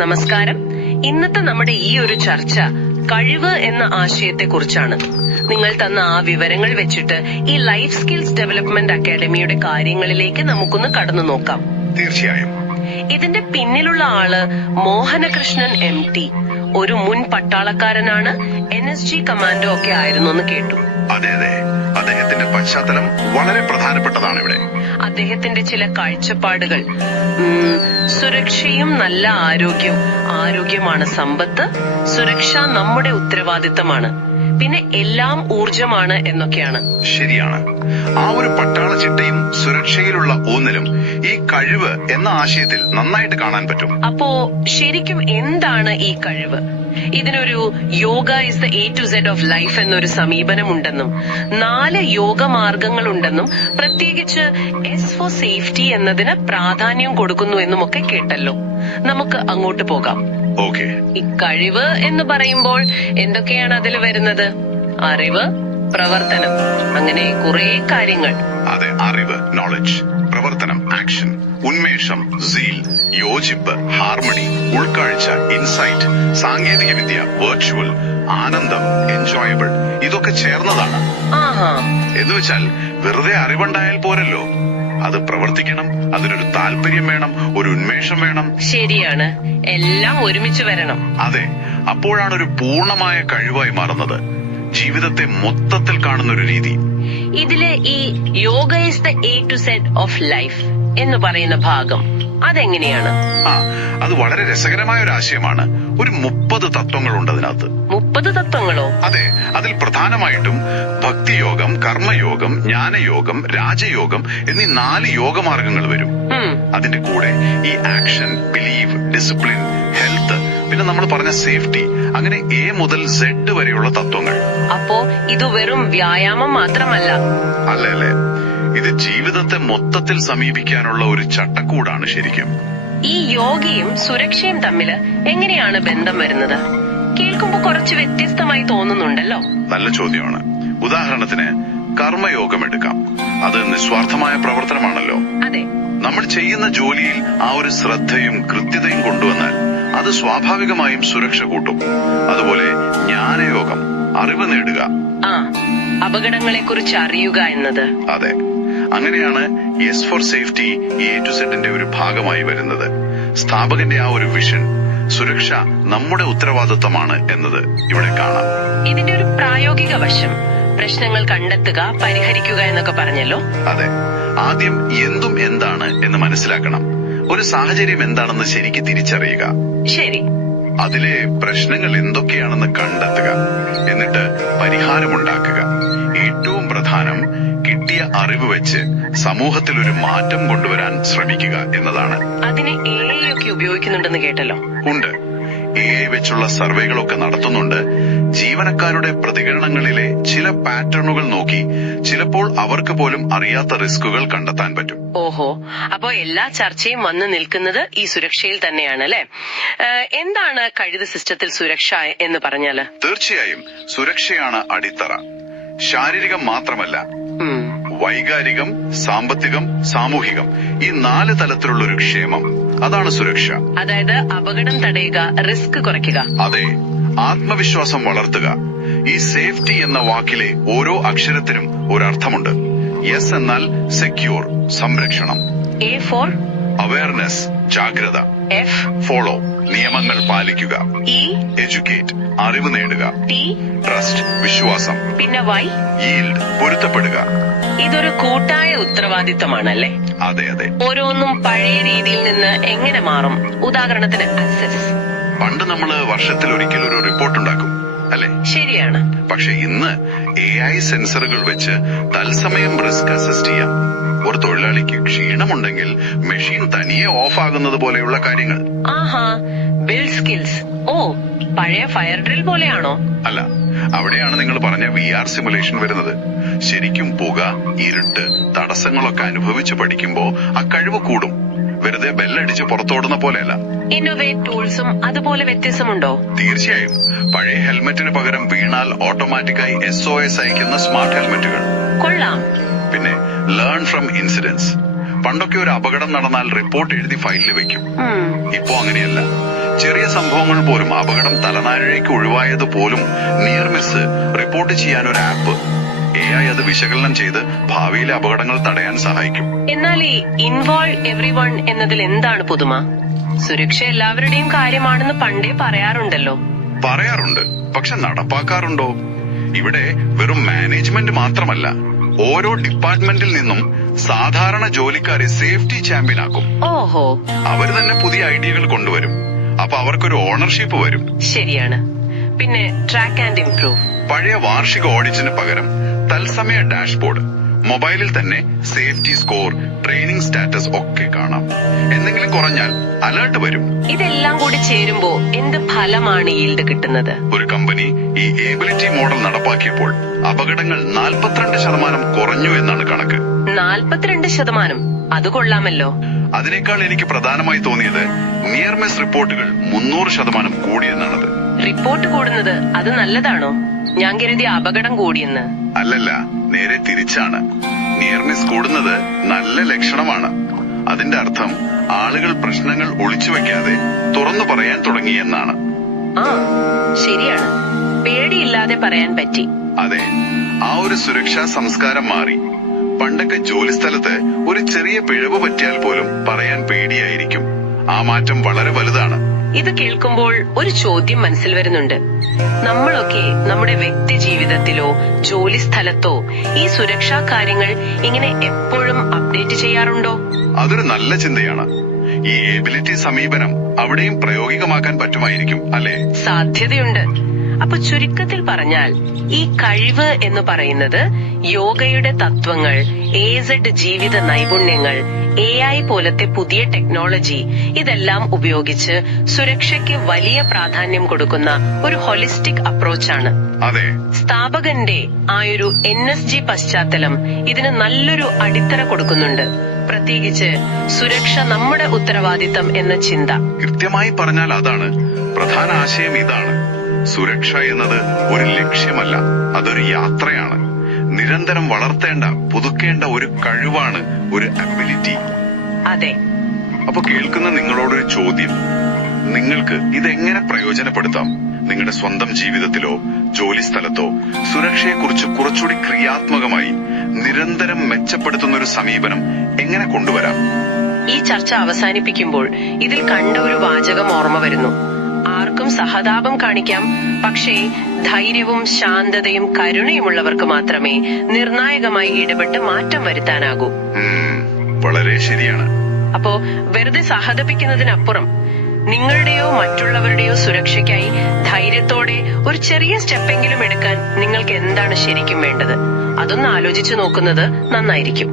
നമസ്കാരം. ഇന്നത്തെ നമ്മുടെ ഈ ഒരു ചർച്ച കഴിവ് എന്ന ആശയത്തെ കുറിച്ചാണ്. നിങ്ങൾ തന്ന ആ വിവരങ്ങൾ വെച്ചിട്ട് ഈ ലൈഫ് സ്കിൽസ് ഡെവലപ്മെന്റ് അക്കാദമിയുടെ കാര്യങ്ങളിലേക്ക് നമുക്കൊന്ന് കടന്നു നോക്കാം. തീർച്ചയായും. ഇതിന്റെ പിന്നിലുള്ള ആള് മോഹനകൃഷ്ണൻ MT, ഒരു മുൻ പട്ടാളക്കാരനാണ്. NSG കമാൻഡോ ഒക്കെ ആയിരുന്നു എന്ന് കേട്ടു. അതെ അതെ, അദ്ദേഹത്തിന്റെ പശ്ചാത്തലം വളരെ പ്രധാനപ്പെട്ടതാണ് ഇവിടെ. അദ്ദേഹത്തിന്റെ ചില കാഴ്ചപ്പാടുകൾ, സുരക്ഷയും നല്ല ആരോഗ്യമാണ് സമ്പത്ത്, സുരക്ഷ നമ്മുടെ ഉത്തരവാദിത്തമാണ്, പിന്നെ എല്ലാം ഊർജമാണ് എന്നൊക്കെയാണ്. ശരിയാണ്. ആ ഒരു പട്ടാള ചിട്ടയും സുരക്ഷയിലുള്ള ഊന്നലും ഈ കഴിവ് എന്ന ആശയത്തിൽ നന്നായിട്ട് കാണാൻ പറ്റും. അപ്പോ ശരിക്കും എന്താണ് ഈ കഴിവ്? ഇതിനൊരു yoga is the A to Z of life എന്നൊരു സമീപനമുണ്ടെന്നും 4 യോഗ മാർഗങ്ങളുണ്ടെന്നും പ്രത്യേകിച്ച് S ഫോർ സേഫ്റ്റി എന്നതിന് പ്രാധാന്യം കൊടുക്കുന്നു എന്നും ഒക്കെ കേട്ടല്ലോ. നമുക്ക് അങ്ങോട്ട് പോകാം. ഓക്കെ. ഈ കഴിവ് എന്ന് പറയുമ്പോൾ എന്തൊക്കെയാണ് അതിൽ വരുന്നത്? അറിവ്, പ്രവർത്തനം, അങ്ങനെ കുറെ കാര്യങ്ങൾ. അതെ, അറിവ് നോളജ്, പ്രവർത്തനം ആക്ഷൻ, ഉന്മേഷം സീൽ, യോജിപ്പ് ഹാർമണി, ഉൾക്കാഴ്ച ഇൻസൈറ്റ്, സാങ്കേതിക വിദ്യ വെർച്വൽ, ആനന്ദം എൻജോയബിൾ, ഇതൊക്കെ ചേർന്നതാണ്. എന്നുവെച്ചാൽ വെറുതെ അറിവുണ്ടായാൽ പോരല്ലോ, അത് പ്രവർത്തിക്കണം, അതിനൊരു താല്പര്യം വേണം, ഒരു ഉന്മേഷം വേണം. ശരിയാണ്, എല്ലാം ഒരുമിച്ച് വരണം. അതെ, അപ്പോഴാണ് ഒരു പൂർണ്ണമായ കഴിവായി മാറുന്നത്, ജീവിതത്തെ മൊത്തത്തിൽ കാണുന്ന ഒരു രീതി. ഇതില് ഈ yoga is the A to Z of life എന്ന് പറയുന്ന ഭാഗം അതെങ്ങനെയാണ്? അത് വളരെ രസകരമായ ഒരു ആശയമാണ്. ഒരു 30 തത്വങ്ങളുണ്ട് അതിനകത്ത്. 30 തത്വങ്ങളോ? അതെ, അതിൽ പ്രധാനമായിട്ടും ഭക്തിയോഗം, കർമ്മയോഗം, ജ്ഞാനയോഗം, രാജയോഗം എന്നീ 4 യോഗമാർഗങ്ങൾ വരും. അതിന്റെ കൂടെ ഈ ആക്ഷൻ, ബിലീവ്, ഡിസിപ്ലിൻ, ഹെൽത്ത്, പിന്നെ നമ്മൾ പറഞ്ഞ സേഫ്റ്റി, അങ്ങനെ A മുതൽ Z വരെയുള്ള തത്വങ്ങൾ. അപ്പോ ഇത് വെറും വ്യായാമം മാത്രമല്ല. അല്ലേ, ഇത് ജീവിതത്തെ മൊത്തത്തിൽ സമീപിക്കാനുള്ള ഒരു ചട്ടക്കൂടാണ് ശരിക്കും. ഈ യോഗയും സുരക്ഷയും തമ്മിൽ എങ്ങനെയാണ് ബന്ധം വരുന്നത്? കേൾക്കുമ്പോ കുറച്ച് വ്യത്യസ്തമായി തോന്നുന്നുണ്ടല്ലോ. നല്ല ചോദ്യമാണ്. ഉദാഹരണത്തിന് കർമ്മയോഗം എടുക്കാം. അത് നിസ്വാർത്ഥമായ പ്രവർത്തനമാണല്ലോ. അതെ. നമ്മൾ ചെയ്യുന്ന ജോലിയിൽ ആ ഒരു ശ്രദ്ധയും കൃത്യതയും കൊണ്ടുവന്നാൽ അത് സ്വാഭാവികമായും സുരക്ഷ കൂട്ടും. അതുപോലെ ജ്ഞാനയോഗം, അറിവ് നേടുക, അപകടങ്ങളെ കുറിച്ച് അറിയുക എന്നത്. അതെ, അങ്ങനെയാണ് S for safety A to Z ന്റെ ഒരു ഭാഗമായി വരുന്നത്. സ്ഥാപകന്റെ ആ ഒരു വിഷൻ, സുരക്ഷ നമ്മുടെ ഉത്തരവാദിത്തമാണ് എന്നത് ഇവിടെ കാണാം. ഇതിന്റെ ഒരു പ്രായോഗിക വശം, പ്രശ്നങ്ങൾ കണ്ടെത്തുക, പരിഹരിക്കുക എന്നൊക്കെ പറഞ്ഞല്ലോ. അതെ, ആദ്യം എന്തും എന്താണ് എന്ന് മനസ്സിലാക്കണം. ഒരു സാഹചര്യം എന്താണെന്ന് ശരിക്ക് തിരിച്ചറിയുക. ശരി. അതിലെ പ്രശ്നങ്ങൾ എന്തൊക്കെയാണെന്ന് കണ്ടെത്തുക, എന്നിട്ട് പരിഹാരമുണ്ടാക്കുക. ഏറ്റവും പ്രധാനം കിട്ടിയ അറിവ് വെച്ച് സമൂഹത്തിൽ ഒരു മാറ്റം കൊണ്ടുവരാൻ ശ്രമിക്കുക എന്നതാണ്. അതിന് AI ഒക്കെ ഉപയോഗിക്കുന്നുണ്ടെന്ന് കേട്ടല്ലോ. ഉണ്ട്. AI വെച്ചുള്ള സർവേകളൊക്കെ നടത്തുന്നുണ്ട്. ജീവനക്കാരുടെ പ്രതികരണങ്ങളിലെ ചില പാറ്റേണുകൾ നോക്കി ചിലപ്പോൾ അവർക്ക് പോലും അറിയാത്ത റിസ്കുകൾ കണ്ടെത്താൻ പറ്റും. ഓഹോ, അപ്പോ എല്ലാ ചർച്ചയും വന്നു നിൽക്കുന്നത് ഈ സുരക്ഷയിൽ തന്നെയാണ് അല്ലെ? എന്താണ് കഴിവ് സിസ്റ്റത്തിൽ സുരക്ഷ എന്ന് പറഞ്ഞാല്? തീർച്ചയായും സുരക്ഷയാണ് അടിത്തറ. ശാരീരികം മാത്രമല്ല, വൈകാരികം, സാമ്പത്തികം, സാമൂഹികം, ഈ 4 തലത്തിലുള്ള ഒരു ക്ഷേമം, അതാണ് സുരക്ഷ. അതായത് അപകടം തടയുക, റിസ്ക് കുറയ്ക്കുക. അതെ, ആത്മവിശ്വാസം വളർത്തുക. ഈ സേഫ്റ്റി എന്ന വാക്കിലെ ഓരോ അക്ഷരത്തിനും ഒരർത്ഥമുണ്ട്. S എന്നാൽ സെക്യൂർ, സംരക്ഷണം. A ഫോർ അവയർനെസ്, ജാഗ്രത. F ഫോളോ, നിയമങ്ങൾ പാലിക്കുക. E എഡ്യൂക്കേറ്റ്, അറിവ് നേടുക. T ട്രസ്റ്റ്, വിശ്വാസം. പിന്നെ Y ഈൽഡ്, പൊരുത്തപ്പെടുക. ഇതൊരു കൂട്ടായ ഉത്തരവാദിത്തമാണല്ലേ? അതെ അതെ. ഓരോന്നും പഴയ രീതിയിൽ നിന്ന് എങ്ങനെ മാറും? ഉദാഹരണത്തിന് അക്സസ്. പണ്ട് നമ്മള് വർഷത്തിൽ ഒരിക്കൽ ഒരു റിപ്പോർട്ട് ഉണ്ടാക്കും, അല്ലെ? ശരിയാണ്. പക്ഷെ ഇന്ന് AI സെൻസറുകൾ വെച്ച് തത്സമയം റിസ്ക് അസസ് ചെയ്യാം. ഒരു തൊഴിലാളിക്ക് ക്ഷീണമുണ്ടെങ്കിൽ മെഷീൻ തനിയെ ഓഫ് ആകുന്നത് പോലെയുള്ള കാര്യങ്ങൾ. Build skills. ഓ, പഴയ ഫയർ ഡ്രിൽ പോലെയാണോ? അല്ല, അവിടെയാണ് നിങ്ങൾ പറഞ്ഞ VR സിമുലേഷൻ വരുന്നത്. ശരിക്കും പുക, ഇരുട്ട്, തടസ്സങ്ങളൊക്കെ അനുഭവിച്ച് പഠിക്കുമ്പോ ആ കഴിവ് കൂടും. വെറുതെ ബെല്ലടിച്ച് പുറത്തോടുന്ന പോലെയല്ല. ഇന്നോവേറ്റ് ടൂൾസും അതുപോലെ വ്യത്യാസമുണ്ടോ? തീർച്ചയായും. പഴയ ഹെൽമെറ്റിന് പകരം വീണാൽ ഓട്ടോമാറ്റിക്കായി SOS അയക്കുന്ന സ്മാർട്ട് ഹെൽമെറ്റുകൾ. കൊള്ളാം. പിന്നെ ലേൺ ഫ്രം ഇൻസിഡൻസ്. പണ്ടൊക്കെ ഒരു അപകടം നടന്നാൽ റിപ്പോർട്ട് എഴുതി ഫയലിൽ വെക്കും. ഇപ്പോ അങ്ങനെയല്ല. ചെറിയ സംഭവങ്ങൾ പോലും അപകടം തലനാരിഴയ്ക്ക് ഒഴിവായത് പോലും നിയർ മിസ് റിപ്പോർട്ട് ചെയ്യാൻ ഒരു ആപ്പ്. AI അത് വിശകലനം ചെയ്ത് ഭാവിയിലെ അപകടങ്ങൾ തടയാൻ സഹായിക്കും. എന്നാൽ ഈ ഇൻവോൾവ് എവ്രിവൺ എന്നതിൽ എന്താണ് പുതുമ? സുരക്ഷ എല്ലാവരുടെയും കാര്യമാണെന്ന് പണ്ടേ പറയാറുണ്ടല്ലോ. പറയാറുണ്ട്, പക്ഷെ നടപ്പാക്കാറുണ്ടോ? ഇവിടെ വെറും മാനേജ്മെന്റ് മാത്രമല്ല, ഓരോ ഡിപ്പാർട്ട്മെന്റിൽ നിന്നും സാധാരണ ജോലിക്കാരെ സേഫ്റ്റി ചാമ്പ്യൻ ആക്കും. ഓഹോ, അവർ തന്നെ പുതിയ ഐഡിയകൾ കൊണ്ടുവരും. അപ്പൊ അവർക്കൊരു ഓണർഷിപ്പ് വരും. ശരിയാണ്. പിന്നെ ട്രാക്ക് ആൻഡ് ഇംപ്രൂവ്. പഴയ വാർഷിക ഓഡിറ്റിന് പകരം തത്സമയ ഡാഷ്ബോർഡ്, മൊബൈലിൽ തന്നെ സേഫ്റ്റി സ്കോർ, ട്രെയിനിങ് സ്റ്റാറ്റസ് ഒക്കെ കാണാം. എന്തെങ്കിലും കുറഞ്ഞാൽ അലേർട്ട് വരും. ഇതെല്ലാം കൂടി ചേരുമ്പോ എന്ത് ഫലമാണ് ഈൽഡ് കിട്ടുന്നത്? ഒരു കമ്പനി ഈ ഏബിലിറ്റി മോഡൽ നടപ്പാക്കിയപ്പോൾ അപകടങ്ങൾ 42% കുറഞ്ഞു എന്നാണ് കണക്ക്. 42%? അത് കൊള്ളാമല്ലോ. അതിനേക്കാൾ എനിക്ക് പ്രധാനമായി തോന്നിയത് നിയർ മിസ് റിപ്പോർട്ടുകൾ 300% കൂടിയെന്നാണത്. റിപ്പോർട്ട് കൂടുന്നത് അത് നല്ലതാണോ? ഞാൻ കരുതി അപകടം കൂടിയെന്ന്. അല്ലല്ല, നേരെ തിരിച്ചാണ്. നിയർ മിസ് കൂടുന്നത് നല്ല ലക്ഷണമാണ്. അതിന്റെ അർത്ഥം ആളുകൾ പ്രശ്നങ്ങൾ ഒളിച്ചു വെക്കാതെ തുറന്നു പറയാൻ തുടങ്ങിയെന്നാണ്. ആ, ശരിയാണ്. പേടിയില്ലാതെ പറയാൻ പറ്റി. അതെ, ആ ഒരു സുരക്ഷാ സംസ്കാരം മാറി. പണ്ടൊക്കെ ജോലിസ്ഥലത്ത് ഒരു ചെറിയ പിഴവ് പറ്റിയാൽ പോലും പറയാൻ പേടിയായിരിക്കും. ആ മാറ്റം വളരെ വലുതാണ്. ഇത് കേൾക്കുമ്പോൾ ഒരു ചോദ്യം മനസ്സിൽ വരുന്നുണ്ട്. നമ്മളൊക്കെ നമ്മുടെ വ്യക്തി ജീവിതത്തിലോ ജോലി സ്ഥലത്തോ ഈ സുരക്ഷാ കാര്യങ്ങൾ ഇങ്ങനെ എപ്പോഴും അപ്ഡേറ്റ് ചെയ്യാറുണ്ടോ? അതൊരു നല്ല ചിന്തയാണ്. ഈ എബിലിറ്റി സമീപനം അവിടെയും പ്രയോഗികമാക്കാൻ പറ്റുമായിരിക്കും, അല്ലെ? സാധ്യതയുണ്ട്. അപ്പൊ ചുരുക്കത്തിൽ പറഞ്ഞാൽ ഈ കഴിവ് എന്ന് പറയുന്നത് യോഗയുടെ തത്വങ്ങൾ, AZ ജീവിത നൈപുണ്യങ്ങൾ, AI പോലത്തെ പുതിയ ടെക്നോളജി, ഇതെല്ലാം ഉപയോഗിച്ച് സുരക്ഷയ്ക്ക് വലിയ പ്രാധാന്യം കൊടുക്കുന്ന ഒരു ഹോളിസ്റ്റിക് അപ്രോച്ചാണ്. അതെ, സ്ഥാപകന്റെ ആയൊരു NSG പശ്ചാത്തലം ഇതിന് നല്ലൊരു അടിത്തറ കൊടുക്കുന്നുണ്ട്. പ്രത്യേകിച്ച് സുരക്ഷ നമ്മുടെ ഉത്തരവാദിത്തം എന്ന ചിന്ത. കൃത്യമായി പറഞ്ഞാൽ അതാണ് പ്രധാന ആശയം. ഇതാണ്, സുരക്ഷ എന്നത് ഒരു ലക്ഷ്യമല്ല, അതൊരു യാത്രയാണ്. നിരന്തരം വളർത്തേണ്ട, പുതുക്കേണ്ട ഒരു കഴിവാണ് ഒരു അബിലിറ്റി. അതെ. അപ്പൊ കേൾക്കുന്ന നിങ്ങളോടൊരു ചോദ്യം: നിങ്ങൾക്ക് ഇതെങ്ങനെ പ്രയോജനപ്പെടുത്താം? നിങ്ങളുടെ സ്വന്തം ജീവിതത്തിലോ ജോലി സ്ഥലത്തോ സുരക്ഷയെക്കുറിച്ച് കുറച്ചുകൂടി ക്രിയാത്മകമായി നിരന്തരം മെച്ചപ്പെടുത്തുന്ന ഒരു സമീപനം എങ്ങനെ കൊണ്ടുവരാം? ഈ ചർച്ച അവസാനിപ്പിക്കുമ്പോൾ ഇതിൽ കണ്ട ഒരു വാചകം ഓർമ്മ വരുന്നു. ആർക്കും സഹതാപം കാണിക്കാം, പക്ഷേ ധൈര്യവും ശാന്തതയും കരുണയുമുള്ളവർക്ക് മാത്രമേ നിർണായകമായി ഇടപെട്ട് മാറ്റം വരുത്താനാകൂ. വളരെ ശരിയാണ്. അപ്പോ വെറുതെ സഹതപിക്കുന്നതിനപ്പുറം നിങ്ങളുടെയോ മറ്റുള്ളവരുടെയോ സുരക്ഷയ്ക്കായി ധൈര്യത്തോടെ ഒരു ചെറിയ സ്റ്റെപ്പെങ്കിലും എടുക്കാൻ നിങ്ങൾക്ക് എന്താണ് ശരിക്കും വേണ്ടത്? അതൊന്ന് ആലോചിച്ചു നോക്കുന്നത് നന്നായിരിക്കും.